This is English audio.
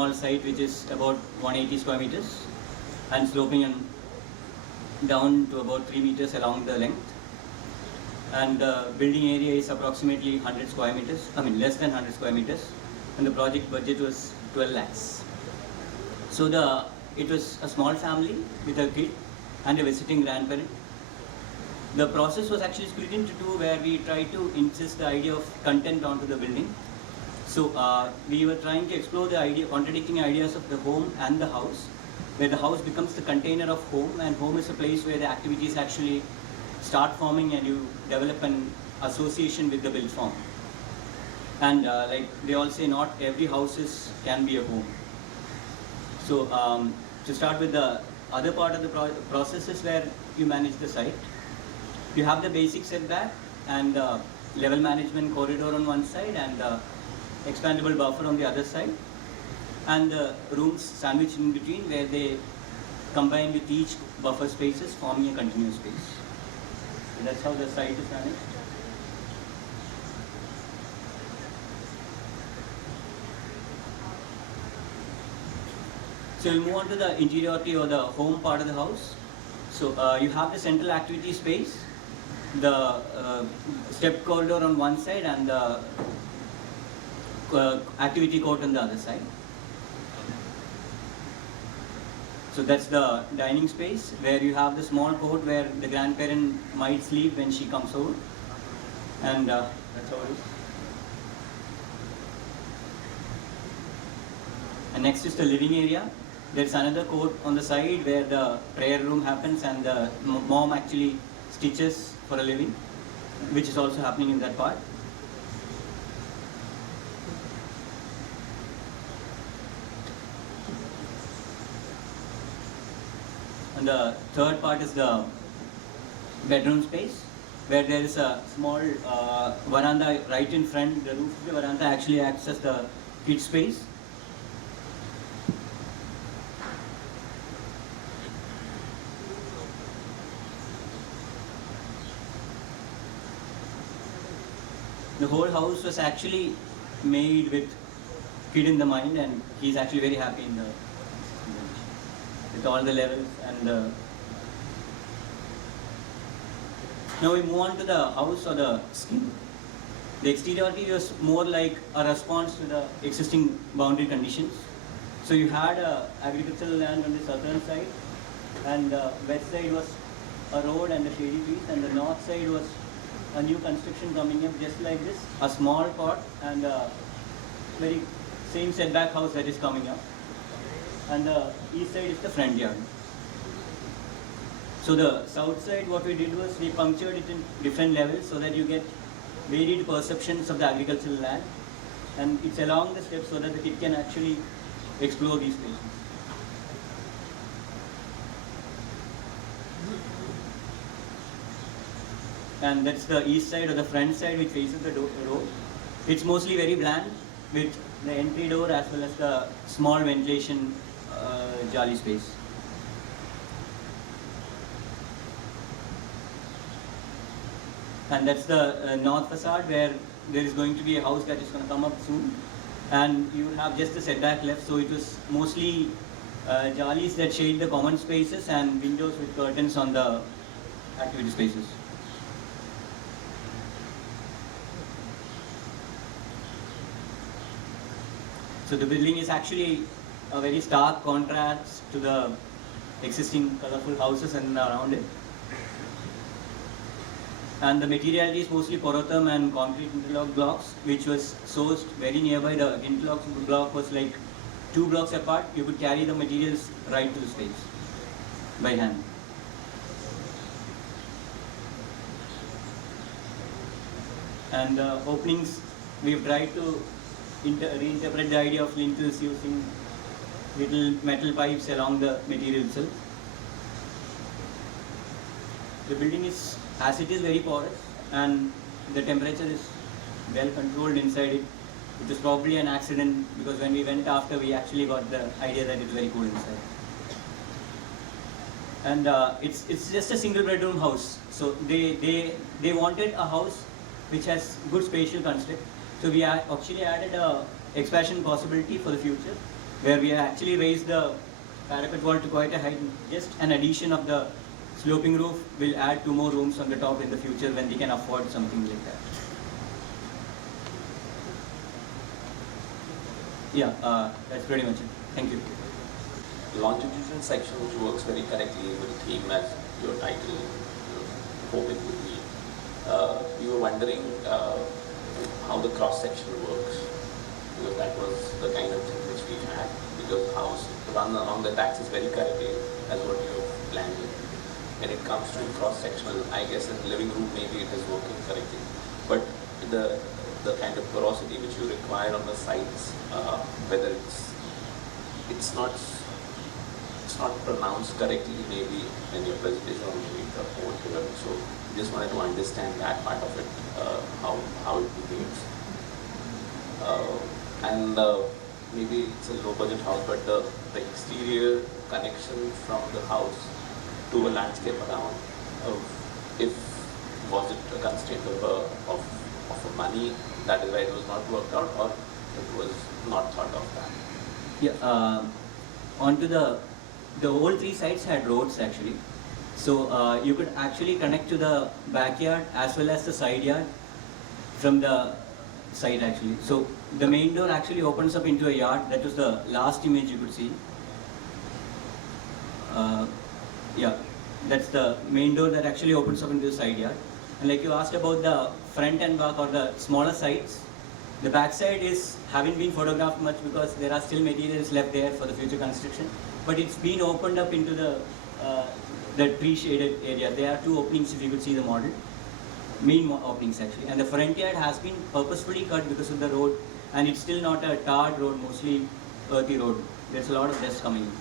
small site which is about 180 square meters and sloping and down to about 3 meters along the length. And the building area is approximately 100 square meters, less than 100 square meters. And the project budget was 12 lakhs. So it was a small family with a kid and a visiting grandparent. The process was actually split into two, where we tried to insist the idea of content onto the building. So we were trying to explore the contradicting ideas of the home and the house, where the house becomes the container of home, and home is a place where the activities actually start forming and you develop an association with the built form. And like they all say, not every house can be a home. So to start with, the other part of the process is where you manage the site. You have the basic setback and level management corridor on one side and expandable buffer on the other side, and the rooms sandwiched in between where they combine with each buffer spaces, forming a continuous space. So that's how the site is managed. So we'll move on to the interiority or the home part of the house. So you have the central activity space, the step corridor on one side and the activity court on the other side. So that's the dining space, where you have the small court where the grandparent might sleep when she comes over, and that's how it is. And next is the living area. There's another court on the side where the prayer room happens, and the mom actually stitches for a living, which is also happening in that part. And the third part is the bedroom space, where there is a small veranda right in front. The roof of the veranda actually acts as the kid space. The whole house was actually made with kid in the mind, and he's actually very happy with all the levels. And now we move on to the house or the skin. The exteriority was more like a response to the existing boundary conditions. So you had agricultural land on the southern side, and the west side was a road and a shady trees, and the north side was a new construction coming up just like this, a small pot and a very same setback house that is coming up. And the east side is the front yard. So the south side, what we did was we punctured it in different levels so that you get varied perceptions of the agricultural land, and it's along the steps so that the kid can actually explore these places. And that's the east side or the front side which faces the road. It's mostly very bland with the entry door as well as the small ventilation jolly space. And that's the north facade, where there is going to be a house that is going to come up soon, and you have just the setback left. So it was mostly jollies that shade the common spaces and windows with curtains on the activity spaces. So the building is actually a very stark contrast to the existing colorful houses and around it. And the materiality is mostly porotherm and concrete interlock blocks, which was sourced very nearby. The interlock block was like 2 blocks apart. You could carry the materials right to the space by hand. And openings, we've tried to reinterpret the idea of lintels using little metal pipes along the material itself. The building is, as it is, very porous, and the temperature is well controlled inside it. It was probably an accident, because when we went after, we actually got the idea that it's very cool inside. And it's just a single bedroom house. So they wanted a house which has good spatial construct. So we actually added a expansion possibility for the future. where we actually raised the parapet wall to quite a height. Just an addition of the sloping roof will add 2 more rooms on the top in the future when we can afford something like that. Yeah, that's pretty much it. Thank you. Longitudinal section which works very correctly with the theme as your title hope it would be. You were wondering how the cross section works, because that was the kind of thing which we had, because the house run along the Taac is very correctly as what you have planned it. When it comes to cross sectional, I guess in living room maybe it is working correctly, but the kind of porosity which you require on the sides, whether it's not pronounced correctly maybe in your presentation or maybe the whole pyramid. So just wanted to understand that part of it, how it behaves. And maybe it's a low budget house, but the exterior connection from the house to a landscape around, if was it a constraint of money, that is why it was not worked out, or it was not thought of that? Yeah, onto the whole 3 sides had roads actually. So you could actually connect to the backyard as well as the side yard from the side actually. So the main door actually opens up into a yard. That was the last image you could see. Yeah, that's the main door that actually opens up into the side yard. And like you asked about the front and back or the smaller sides, the back side haven't been photographed much because there are still materials left there for the future construction. But it's been opened up into the tree shaded area. There are 2 openings if you could see the model. Main openings actually. And the front yard has been purposefully cut because of the road, and it's still not a tarred road, mostly earthy road. There's a lot of dust coming in.